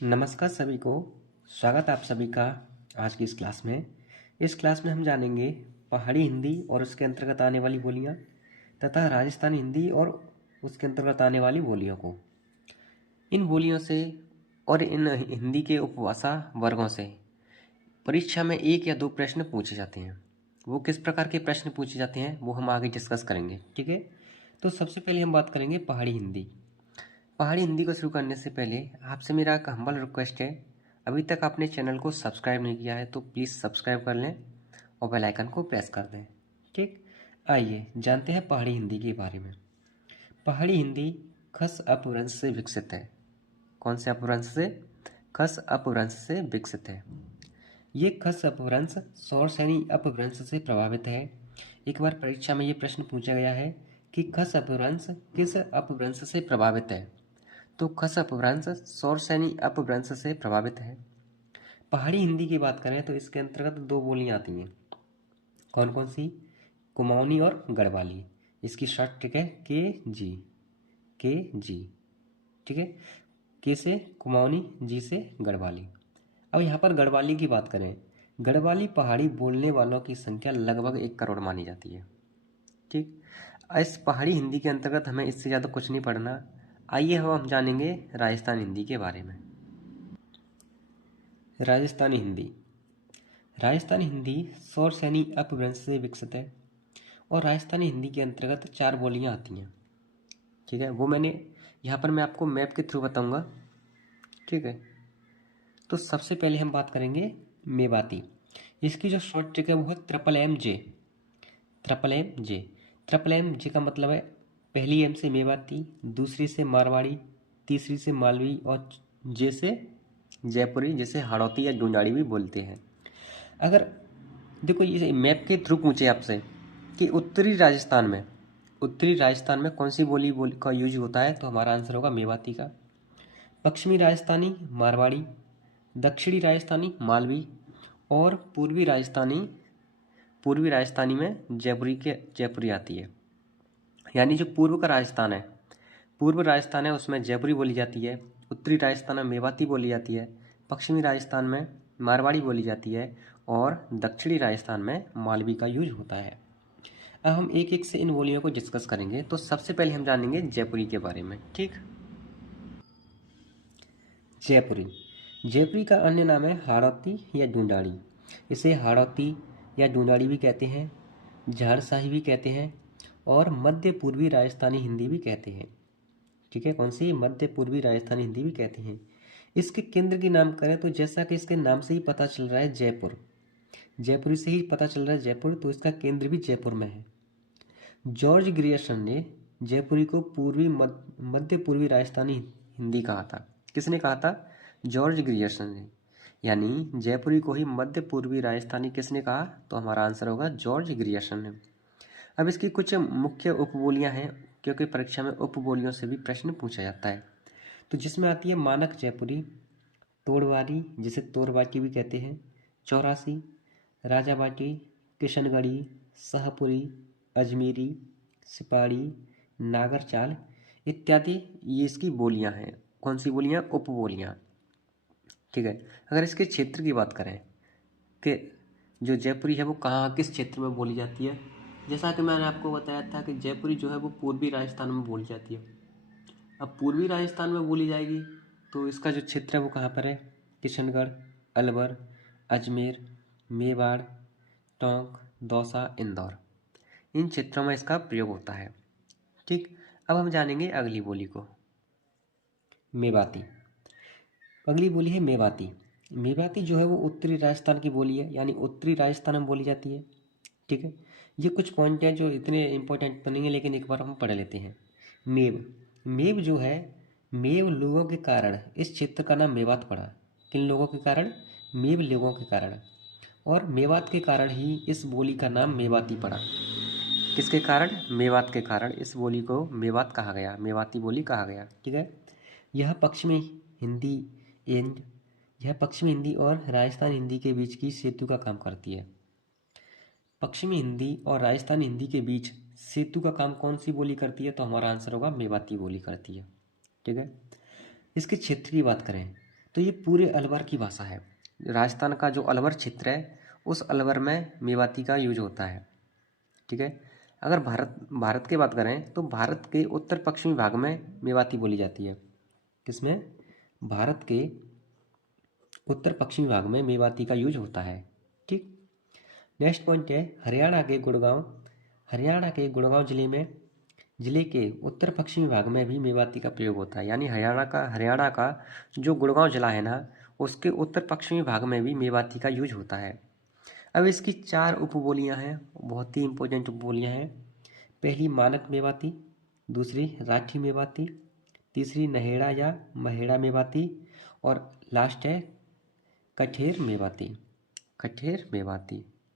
नमस्कार सभी को। स्वागत है आप सभी का आज की इस क्लास में। इस क्लास में हम जानेंगे पहाड़ी हिंदी और उसके अंतर्गत आने वाली बोलियां तथा राजस्थानी हिंदी और उसके अंतर्गत आने वाली बोलियों को। इन बोलियों से और इन हिंदी के उपभाषा वर्गों से परीक्षा में एक या दो प्रश्न पूछे जाते हैं। वो किस प्रकार के प्रश्न पूछे जाते हैं वो हम आगे डिस्कस करेंगे, ठीक है। तो सबसे पहले हम बात करेंगे पहाड़ी हिंदी। पहाड़ी हिंदी को शुरू करने से पहले आपसे मेरा एक हम्बल रिक्वेस्ट है, अभी तक आपने चैनल को सब्सक्राइब नहीं किया है तो प्लीज़ सब्सक्राइब कर लें और बेल आइकन को प्रेस कर दें, ठीक। आइए जानते हैं पहाड़ी हिंदी के बारे में। पहाड़ी हिंदी खस अपभ्रंश से विकसित है। कौन से अपभ्रंश से? खस अपभ्रंश से विकसित है। ये खस अपभ्रंश सौरसेनी अपभ्रंश से प्रभावित है। एक बार परीक्षा में ये प्रश्न पूछा गया है कि खस अपभ्रंश किस अपभ्रंश से प्रभावित है, तो खस अपभ्रंश सौरसेनी अपभ्रंश से प्रभावित है। पहाड़ी हिंदी की बात करें तो इसके अंतर्गत दो बोलियां आती हैं। कौन कौन सी? कुमाऊनी और गढ़वाली। इसकी शॉर्ट ट्रिक है के जी, ठीक है। के से कुमाऊनी, जी से गढ़वाली। अब यहाँ पर गढ़वाली की बात करें, गढ़वाली पहाड़ी बोलने वालों की संख्या लगभग 1 करोड़ मानी जाती है, ठीक। इस पहाड़ी हिंदी के अंतर्गत हमें इससे ज़्यादा कुछ नहीं पढ़ना। आइए हम जानेंगे राजस्थान हिंदी के बारे में। राजस्थानी हिंदी। राजस्थानी हिंदी सौरसेनी अपभ्रंश से विकसित है और राजस्थानी हिंदी के अंतर्गत 4 बोलियां आती हैं, ठीक है। वो मैंने यहाँ पर मैं आपको मैप के थ्रू बताऊंगा, ठीक है। तो सबसे पहले हम बात करेंगे मेवाती। इसकी जो शॉर्ट ट्रिक है वो है triple M J. Triple M J, triple M J का मतलब है पहली एम से मेवाती, दूसरी से मारवाड़ी, तीसरी से मालवी और जे से जयपुरी, जिसे हाड़ौती या डूंडाड़ी भी बोलते हैं। अगर देखो ये मैप के थ्रू पूछे आपसे कि उत्तरी राजस्थान में कौन सी बोली का यूज होता है, तो हमारा आंसर होगा मेवाती का। पश्चिमी राजस्थानी मारवाड़ी, दक्षिणी राजस्थानी मालवी और पूर्वी राजस्थानी में जयपुरी आती है। यानी जो पूर्व राजस्थान है उसमें जयपुरी बोली जाती है, उत्तरी राजस्थान में मेवाती बोली जाती है, पश्चिमी राजस्थान में मारवाड़ी बोली जाती है और दक्षिणी राजस्थान में मालवी का यूज होता है। अब हम एक एक से इन बोलियों को डिस्कस करेंगे। तो सबसे पहले हम जानेंगे जयपुरी के बारे में, ठीक। जयपुरी। जयपुरी का अन्य नाम है हाड़ौती या डूंडाड़ी। इसे हाड़ौती या डूंडाड़ी भी कहते हैं, झारशाही भी कहते हैं और मध्य पूर्वी राजस्थानी हिंदी भी कहते हैं, ठीक है। कौन सी? मध्य पूर्वी राजस्थानी हिंदी भी कहते हैं। इसके केंद्र की नाम करें तो जैसा कि इसके नाम से ही पता चल रहा है जयपुर, जयपुरी से ही पता चल रहा है जयपुर, तो इसका केंद्र भी जयपुर में है। जॉर्ज ग्रियर्सन ने जयपुरी को मध्य पूर्वी राजस्थानी हिंदी कहा था। किसने कहा था? जॉर्ज ग्रियर्सन ने। यानी जयपुरी को ही मध्य पूर्वी राजस्थानी किसने कहा, तो हमारा आंसर होगा जॉर्ज ग्रियर्सन ने। अब इसकी कुछ मुख्य उपबोलियां हैं, क्योंकि परीक्षा में उपबोलियों से भी प्रश्न पूछा जाता है। तो जिसमें आती है मानक जयपुरी, तोड़वारी जिसे तोरबाटी भी कहते हैं, चौरासी, राजाबाटी, किशनगढ़ी, शाहपुरी, अजमेरी, सिपाड़ी, नागरचाल इत्यादि ये इसकी बोलियां हैं। कौन सी बोलियां? उपबोलियां, ठीक है। अगर इसके क्षेत्र की बात करें कि जो जयपुरी है वो कहाँ किस क्षेत्र में बोली जाती है, जैसा कि मैंने आपको बताया था कि जयपुरी जो है वो पूर्वी राजस्थान में बोली जाती है। अब पूर्वी राजस्थान में बोली जाएगी तो इसका जो क्षेत्र है वो कहाँ पर है? किशनगढ़, अलवर, अजमेर, मेवाड़, टोंक, दौसा, इंदौर, इन क्षेत्रों में इसका प्रयोग होता है, ठीक। अब हम जानेंगे अगली बोली को, मेवाती। अगली बोली है मेवाती। मेवाती जो है वो उत्तरी राजस्थान की बोली है, यानी उत्तरी राजस्थान में बोली जाती है, ठीक है। ये कुछ पॉइंट हैं जो इतने इंपॉर्टेंट तो नहीं है, लेकिन एक बार हम पढ़ लेते हैं। मेव, मेव जो है, मेव लोगों के कारण इस क्षेत्र का नाम मेवात पड़ा। किन लोगों के कारण? मेव लोगों के कारण। और मेवात के कारण ही इस बोली का नाम मेवाती पड़ा। किसके कारण? मेवात के कारण इस बोली को मेवात कहा गया, मेवाती बोली कहा गया, ठीक है। यह पश्चिमी हिंदी एंड यह पश्चिमी हिंदी और राजस्थान हिंदी के बीच की सेतु का काम करती है। पश्चिमी हिंदी और राजस्थानी हिंदी के बीच सेतु का काम कौन सी बोली करती है, तो हमारा आंसर होगा मेवाती बोली करती है, ठीक है। इसके क्षेत्र की बात करें तो ये पूरे अलवर की भाषा है। राजस्थान का जो अलवर क्षेत्र है उस अलवर में मेवाती का यूज होता है। ठीक है। अगर भारत की बात करें तो भारत के उत्तर पश्चिमी भाग में मेवाती बोली जाती है। किसमें? भारत के उत्तर पश्चिमी भाग में मेवाती का यूज होता है। ठीक। नेक्स्ट पॉइंट है हरियाणा के गुड़गांव जिले के उत्तर पश्चिमी भाग में भी मेवाती का प्रयोग होता है। यानी हरियाणा का जो गुड़गांव जिला है ना, उसके उत्तर पश्चिमी भाग में भी मेवाती का यूज होता है। अब इसकी 4 उपबोलियां हैं, बहुत ही इंपॉर्टेंट उपबोलियां हैं। पहली मानक मेवाती, दूसरी राठी मेवाती, तीसरी नहेड़ा या महेड़ा मेवाती, और लास्ट है कठेर मेवाती।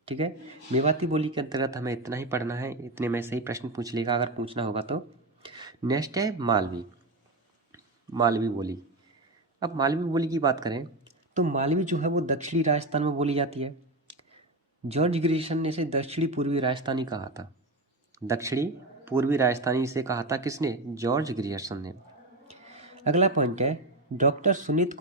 ठीक है। मेवाती बोली के अंतर्गत हमें इतना ही पढ़ना है, इतने में से ही प्रश्न पूछ लेगा अगर पूछना होगा तो। नेक्स्ट है मालवी बोली। अब मालवी बोली की बात करें तो मालवी जो है वो दक्षिणी राजस्थान में बोली जाती है। जॉर्ज ग्रियर्सन ने इसे दक्षिणी पूर्वी राजस्थानी कहा था। दक्षिणी पूर्वी राजस्थानी से कहा था किसने? जॉर्ज ग्रियर्सन ने। अगला पॉइंट है डॉक्टर सुनीत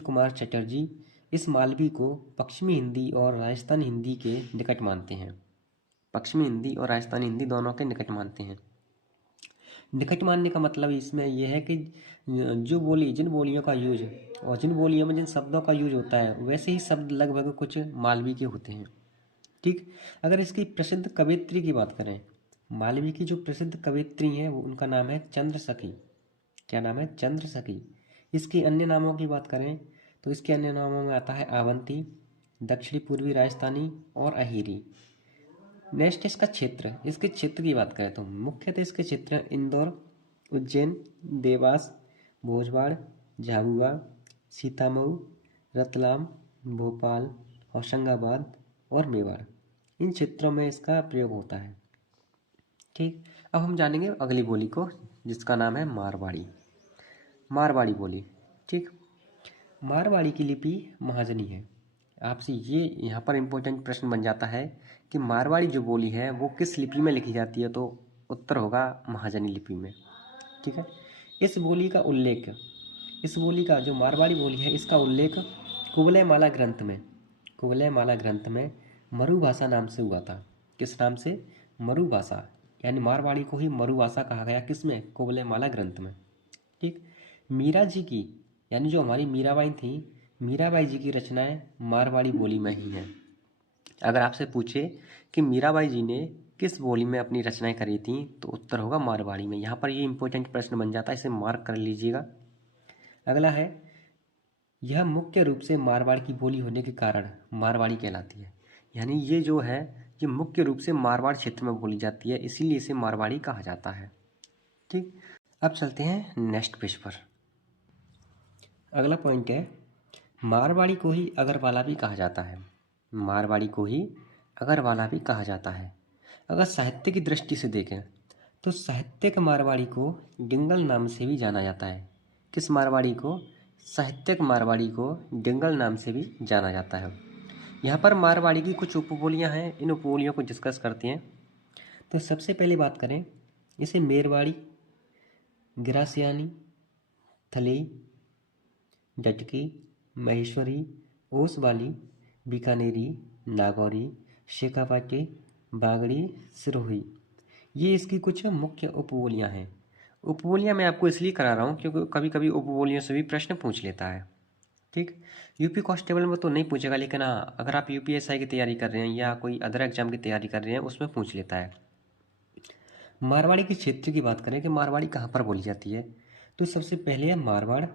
कुमार चटर्जी इस मालवी को पश्चिमी हिंदी और राजस्थानी हिंदी के निकट मानते हैं। पश्चिमी हिंदी और राजस्थानी हिंदी दोनों के निकट मानते हैं। निकट मानने का मतलब इसमें यह है कि जिन बोलियों का यूज और जिन बोलियों में जिन शब्दों का यूज होता है वैसे ही शब्द लगभग कुछ मालवी के होते हैं। ठीक। अगर इसकी प्रसिद्ध कवयित्री की बात करें, मालवी की जो प्रसिद्ध कवयित्री हैं वो उनका नाम है चंद्रसखी। क्या नाम है? चंद्रसखी। इसके अन्य नामों की बात करें तो इसके अन्य नामों में आता है आवंती, दक्षिणी पूर्वी राजस्थानी और अहिरी। नेक्स्ट इसके क्षेत्र की बात करें तो मुख्यतः इसके क्षेत्र हैं इंदौर, उज्जैन, देवास, भोजवाड़, झाबुआ, सीतामऊ, रतलाम, भोपाल, होशंगाबाद और मेवाड़। इन क्षेत्रों में इसका प्रयोग होता है। ठीक। अब हम जानेंगे अगली बोली को जिसका नाम है मारवाड़ी बोली। ठीक। मारवाड़ी की लिपि महाजनी है। आपसे ये यहाँ पर इम्पोर्टेंट प्रश्न बन जाता है कि मारवाड़ी जो बोली है वो किस लिपि में लिखी जाती है, तो उत्तर होगा महाजनी लिपि में। ठीक है। इस बोली का जो मारवाड़ी बोली है इसका उल्लेख कुवलयमाला ग्रंथ में मरुभाषा नाम से हुआ था। किस नाम से? मरुभाषा। यानी मारवाड़ी को ही मरुभाषा कहा गया किसमें? कुवलयमाला ग्रंथ में। ठीक। मीरा जी की यानी जो हमारी मीराबाई थी, मीराबाई जी की रचनाएं मारवाड़ी बोली में ही हैं। अगर आपसे पूछे कि मीराबाई जी ने किस बोली में अपनी रचनाएं करी थी तो उत्तर होगा मारवाड़ी में। यहाँ पर ये इंपॉर्टेंट प्रश्न बन जाता है, इसे मार्क कर लीजिएगा। अगला है यह मुख्य रूप से मारवाड़ की बोली होने के कारण मारवाड़ी कहलाती है। यानी ये जो है ये मुख्य रूप से मारवाड़ क्षेत्र में बोली जाती है, इसीलिए इसे मारवाड़ी कहा जाता है। ठीक। अब चलते हैं नेक्स्ट पेज पर। अगला पॉइंट है मारवाड़ी को ही अगरवाला भी कहा जाता है। अगर साहित्य की दृष्टि से देखें तो साहित्यिक मारवाड़ी को डिंगल नाम से भी जाना जाता है। किस मारवाड़ी को? साहित्यिक मारवाड़ी को डिंगल नाम से भी जाना जाता है। यहाँ पर मारवाड़ी की कुछ उपबोलियाँ हैं, इन उपबोलियों को डिस्कस करते हैं। तो सबसे पहले बात करें इसे मेरवाड़ी, गिरासियानी, थली, डटकी, महेश्वरी, ओसवाली, बीकानेरी, नागौरी, शेखावाटी, बागड़ी, सिरोही, ये इसकी कुछ मुख्य उपबोलियाँ हैं। उपबोलियाँ मैं आपको इसलिए करा रहा हूँ क्योंकि कभी कभी उपबोलियों से भी प्रश्न पूछ लेता है। ठीक। यूपी कांस्टेबल में तो नहीं पूछेगा, लेकिन हाँ अगर आप यूपीएसआई की तैयारी कर रहे हैं या कोई अदर एग्जाम की तैयारी कर रहे हैं उसमें पूछ लेता है। मारवाड़ी के क्षेत्र की बात करें कि मारवाड़ी कहाँ पर बोली जाती है, तो सबसे पहले है मारवाड़,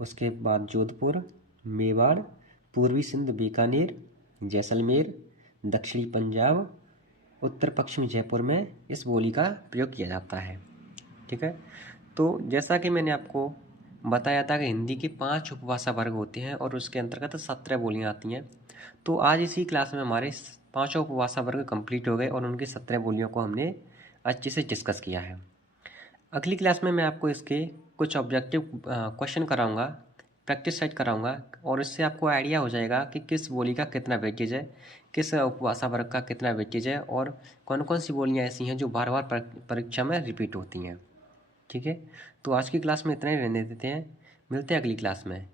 उसके बाद जोधपुर, मेवाड़, पूर्वी सिंध बीकानेर, जैसलमेर, दक्षिणी पंजाब, उत्तर पश्चिमी जयपुर में इस बोली का प्रयोग किया जाता है। ठीक है। तो जैसा कि मैंने आपको बताया था कि हिंदी के 5 उपभाषा वर्ग होते हैं और उसके अंतर्गत 17 बोलियां आती हैं। तो आज इसी क्लास में हमारे 5 उपभाषा वर्ग कंप्लीट हो गए और उनकी 17 बोलियों को हमने अच्छे से डिस्कस किया है। अगली क्लास में मैं आपको इसके कुछ ऑब्जेक्टिव क्वेश्चन कराऊंगा, प्रैक्टिस सेट कराऊंगा और इससे आपको आइडिया हो जाएगा कि किस बोली का कितना वेटेज है, किस उपभाषा वर्ग का कितना वेटेज है और कौन कौन सी बोलियां ऐसी हैं जो बार बार परीक्षा में रिपीट होती हैं। ठीक है, तो आज की क्लास में इतना ही रहने देते हैं, मिलते हैं अगली क्लास में।